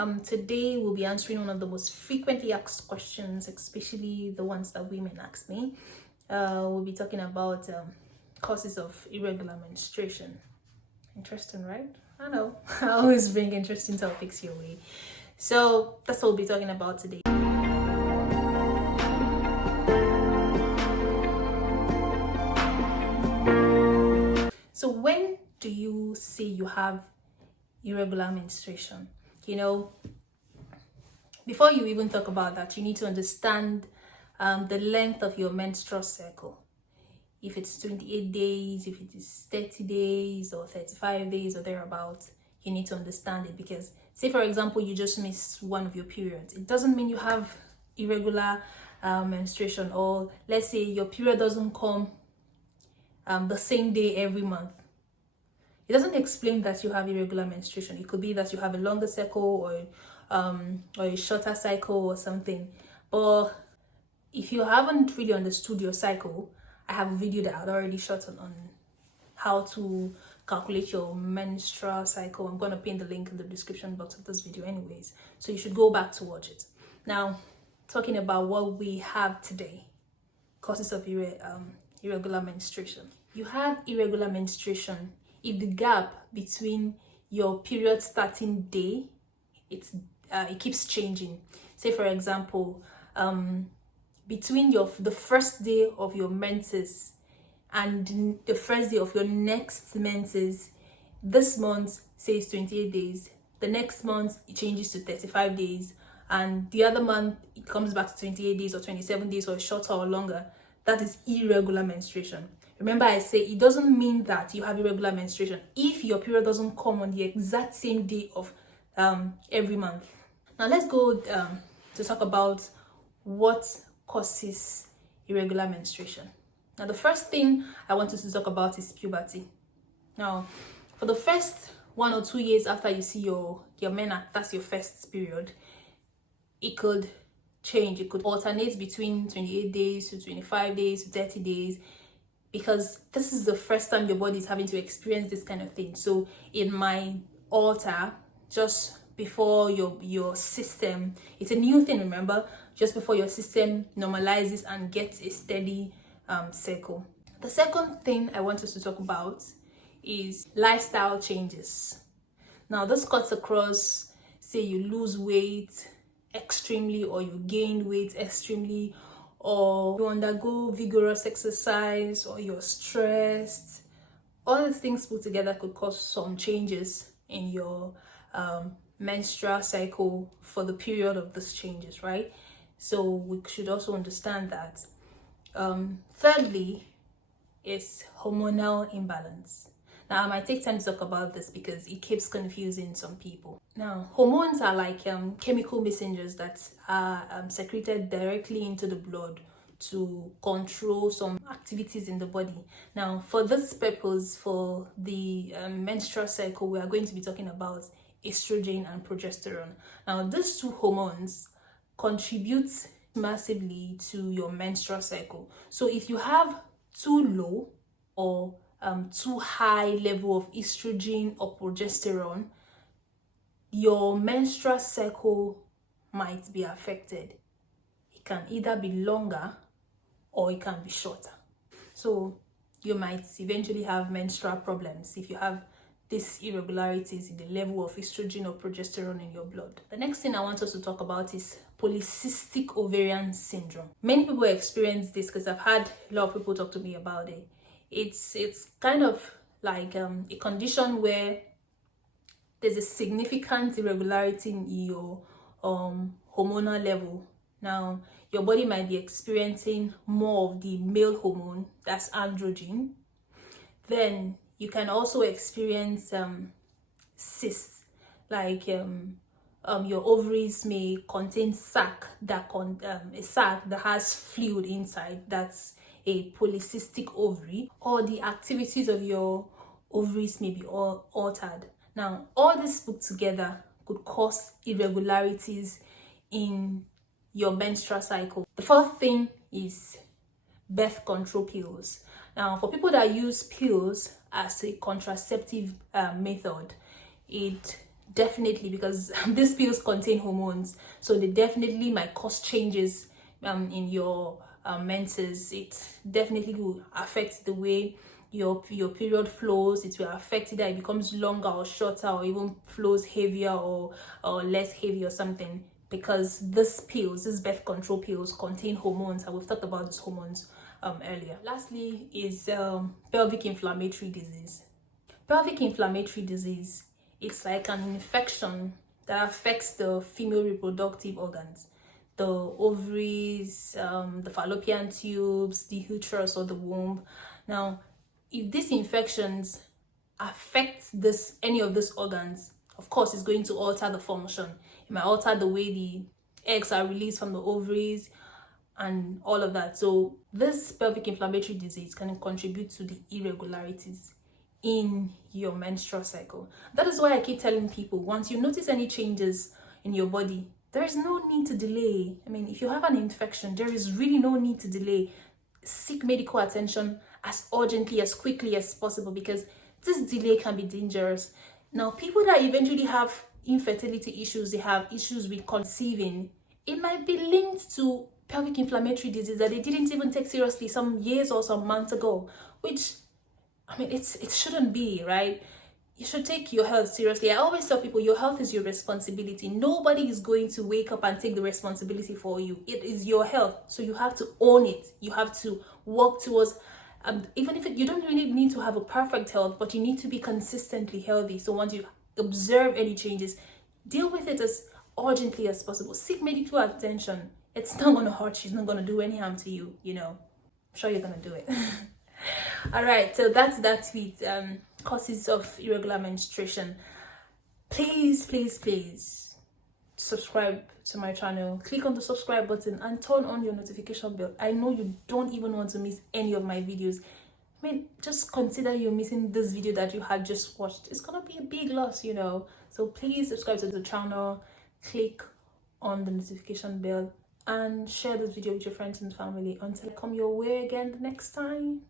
Today we'll be answering one of the most frequently asked questions, especially the ones that women ask me. We'll be talking about causes of irregular menstruation. Interesting, right? I know. I always bring interesting topics your way. So that's what we'll be talking about today. So when do you say you have irregular menstruation? Before you even talk about that, you need to understand the length of your menstrual cycle. If it's 28 days, if it is 30 days or 35 days or thereabouts, you need to understand it. Because say for example, you just missed one of your periods, it doesn't mean you have irregular menstruation. Or let's say your period doesn't come the same day every month. It doesn't explain that you have irregular menstruation. It could be that you have a longer cycle or a shorter cycle or something. But if you haven't really understood your cycle, I have a video that I'd already shot on how to calculate your menstrual cycle. I'm going to pin the link in the description box of this video anyways, so you should go back to watch it. Now, talking about what we have today, causes of irregular menstruation. You have irregular menstruation if the gap between your period starting day, it keeps changing. Say for example, between the first day of your menses and the first day of your next menses, this month says 28 days, the next month it changes to 35 days, and the other month it comes back to 28 days or 27 days or shorter or longer. That is irregular menstruation. Remember, I say it doesn't mean that you have irregular menstruation if your period doesn't come on the exact same day of every month. Now let's go to talk about what causes irregular menstruation. Now the first thing I want us to talk about is puberty. Now for the first 1 or 2 years after you see your menarche, that's your first period, it could change. It could alternate between 28 days to 25 days to 30 days, because this is the first time your body is having to experience this kind of thing. So it might alter just before your system, it's a new thing, remember, just before your system normalizes and gets a steady cycle. The second thing I want us to talk about is lifestyle changes. Now this cuts across, say you lose weight extremely, or you gain weight extremely, or you undergo vigorous exercise, or you're stressed. All these things put together could cause some changes in your menstrual cycle for the period of these changes, right? So we should also understand that. Thirdly is hormonal imbalance. Now I might take time to talk about this because it keeps confusing some people. Now hormones are like chemical messengers that are secreted directly into the blood to control some activities in the body. Now for this purpose, for the menstrual cycle, we are going to be talking about estrogen and progesterone. Now these two hormones contribute massively to your menstrual cycle. So if you have too low or too high level of estrogen or progesterone, your menstrual cycle might be affected. It can either be longer or it can be shorter. So you might eventually have menstrual problems if you have these irregularities in the level of estrogen or progesterone in your blood. The next thing I want us to talk about is polycystic ovarian syndrome. Many people experience this because I've had a lot of people talk to me about it. It's kind of like a condition where there's a significant irregularity in your hormonal level. Now your body might be experiencing more of the male hormone, that's androgen. Then you can also experience cysts, like your ovaries may contain sac a sac that has fluid inside. That's a polycystic ovary, or the activities of your ovaries may be altered. Now all this put together could cause irregularities in your menstrual cycle. The fourth thing is birth control pills. Now for people that use pills as a contraceptive method, it definitely, because these pills contain hormones, so they definitely might cause changes in your menses. It definitely will affect the way your period flows. It will affect either it becomes longer or shorter, or even flows heavier or less heavy or something, because these birth control pills contain hormones, and we've talked about these hormones earlier. Lastly is pelvic inflammatory disease. Pelvic inflammatory disease, it's like an infection that affects the female reproductive organs, the ovaries, the fallopian tubes, the uterus or the womb. Now, if these infections affect any of these organs, of course, it's going to alter the function. It might alter the way the eggs are released from the ovaries and all of that. So this pelvic inflammatory disease can contribute to the irregularities in your menstrual cycle. That is why I keep telling people, once you notice any changes in your body, there is no need to delay. I mean, if you have an infection, there is really no need to delay. Seek medical attention as urgently, as quickly as possible, because this delay can be dangerous. Now, people that eventually have infertility issues, they have issues with conceiving, it might be linked to pelvic inflammatory disease that they didn't even take seriously some years or some months ago, which, I mean, it shouldn't be, right? You should take your health seriously. I always tell people, your health is your responsibility. Nobody is going to wake up and take the responsibility for you. It is your health, so you have to own it. You have to work towards, even if you don't really need to have a perfect health, but you need to be consistently healthy. So once you observe any changes, deal with it as urgently as possible. Seek medical attention. It's not going to hurt you. It's not going to do any harm to you, you know. I'm sure you're going to do it. All right, so that's that with causes of irregular menstruation. Please subscribe to my channel. Click on the subscribe button and turn on your notification bell. I know you don't even want to miss any of my videos. I mean, just consider you're missing this video that you had just watched. It's gonna be a big loss, you know. So please subscribe to the channel, click on the notification bell, and share this video with your friends and family until I come your way again the next time.